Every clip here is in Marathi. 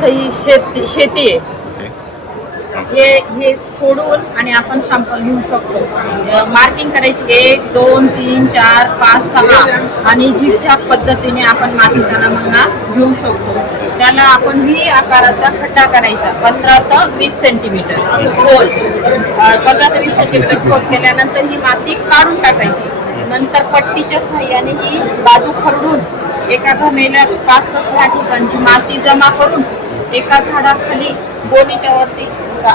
इथं ही शेती आहे. हे सोडून आणि आपण सॅम्पल घेऊ शकतो. मार्किंग करायची 1 2 3 4 5 6 आणि झिगझॅग पद्धतीने आपण मातीचा नमुना घेऊ शकतो. त्याला आपण व्ही आकाराचा खड्डा करायचा 15 ते 20 सेंटीमीटर खोल. 15 ते 20 सेंटीमीटर खोल केल्यानंतर ही माती काढून टाकायची. नंतर पट्टीच्या साह्याने ही बाजू खरडून एका घमेल्या 5 ते 6 ठिकाणची माती जमा करून एका झाडाखाली गोणीच्या वरती,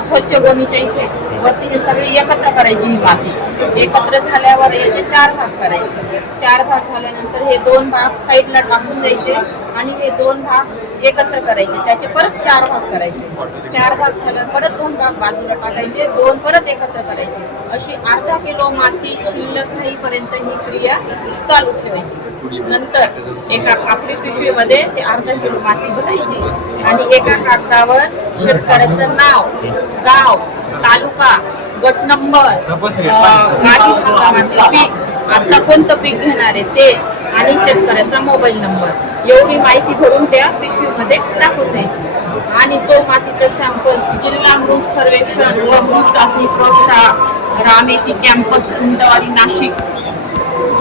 स्वच्छ गोणीच्या इथे वरती हे सगळी एकत्र करायची. ही माती एकत्र झाल्यावर याचे 4 भाग करायचे. 4 भाग झाल्यानंतर हे 2 भाग साईडला टाकून द्यायचे आणि हे 2 भाग एकत्र करायचे. त्याचे परत 4 भाग करायचे. 4 भाग झाल्यावर परत 2 भाग बाजूला टाकायचे, 2 परत एकत्र करायचे. अशी अर्धा किलो माती शिल्लक राहीपर्यंत ही क्रिया चालू ठेवायची. नंतर एका कापडी पिशवीमध्ये ते अर्धा किलो माती भरायची आणि एका कागदावर शेतकऱ्याचं नाव, गाव, तालुका, गट नंबर, मागील हंगामातलं पीक, आता कोणतं पीक घेणार आहे ते आणि शेतकऱ्याचा मोबाईल नंबर एवढी माहिती भरून त्या पिशवीमध्ये टाकून द्यायची. आणि तो मातीचा सॅम्पल जिल्हा मृत सर्वेक्षण व मृत चाचणी प्रयोगशाळा रामेती कॅम्पस उंटवाडी नाशिक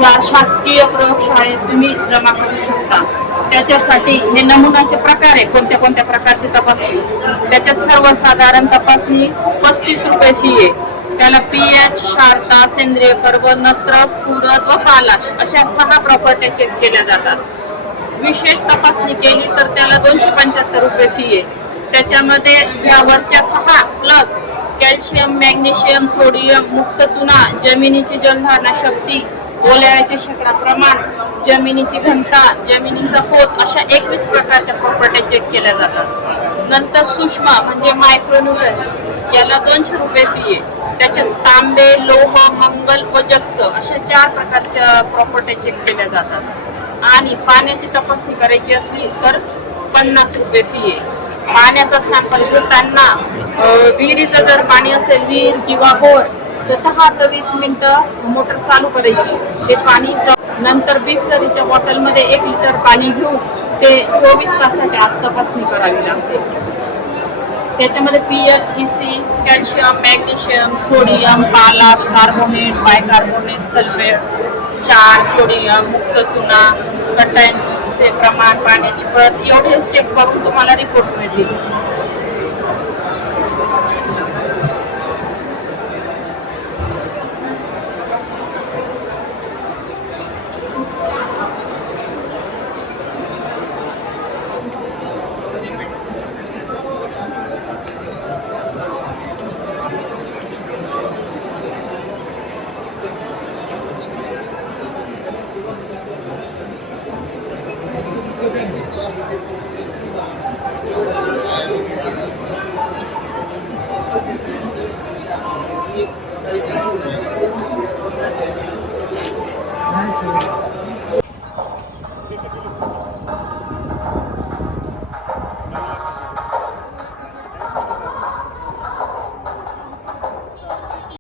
या शासकीय प्रयोगशाळेत तुम्ही जमा करू शकता. त्याच्यासाठी हे नमुन्याचे प्रकार आहे, कोणत्या कोणत्या प्रकारची तपासणी. त्याच्यात सर्वसाधारण तपासणी 35 रुपये फी आहे. त्याला पीएच, क्षारता, सेंद्रिय कर्ब, नत्र, स्फुरद व पालाश अशा 6 प्रॉपर्ट्या चेक केल्या जातात. विशेष तपासणी केली तर त्याला 275 रुपये फी आहे. त्याच्यामध्ये ह्या वरच्या 6 प्लस कॅल्शियम, मॅग्नेशियम, सोडियम, मुक्त चुना, जमिनीची जलधारणा शक्ती, ओल्याचे शेकडा प्रमाण, जमिनीची घनता, जमिनीचा पोत अशा 21 प्रकारच्या प्रॉपर्ट्या चेक केल्या जातात. नंतर सूक्ष्म म्हणजे मायक्रोन्यूट्रन्स याला 200 रुपये फी आहे. त्याच्यात तांबे, लोह, मंगल व जस्त अशा 4 प्रकारच्या प्रॉपर्ट्या चेक केल्या जातात. आणि पाण्याची तपासणी करायची असली तर 50 रुपये फी आहे. पाण्याचा सॅम्पल घेताना विहिरीचं जर पाणी असेल, विहीर किंवा बोर, तर 10 ते 20 मिनिटं मोटर चालू करायची. ते पाणी नंतर बिसलरीच्या बॉटलमध्ये 1 लिटर पाणी घेऊन ते 24 तासाच्या आत तपासणी करावी लागते. त्याच्यामध्ये pH, EC, calcium, magnesium, sodium, पालाश, कार्बोनेट, बायकार्बोनेट, सल्फेट, क्षार, सोडियम, मुक्त चुना, कटायनचे प्रमाण, पाण्याची प्रत एवढे चेक करून तुम्हाला रिपोर्ट मिळतील.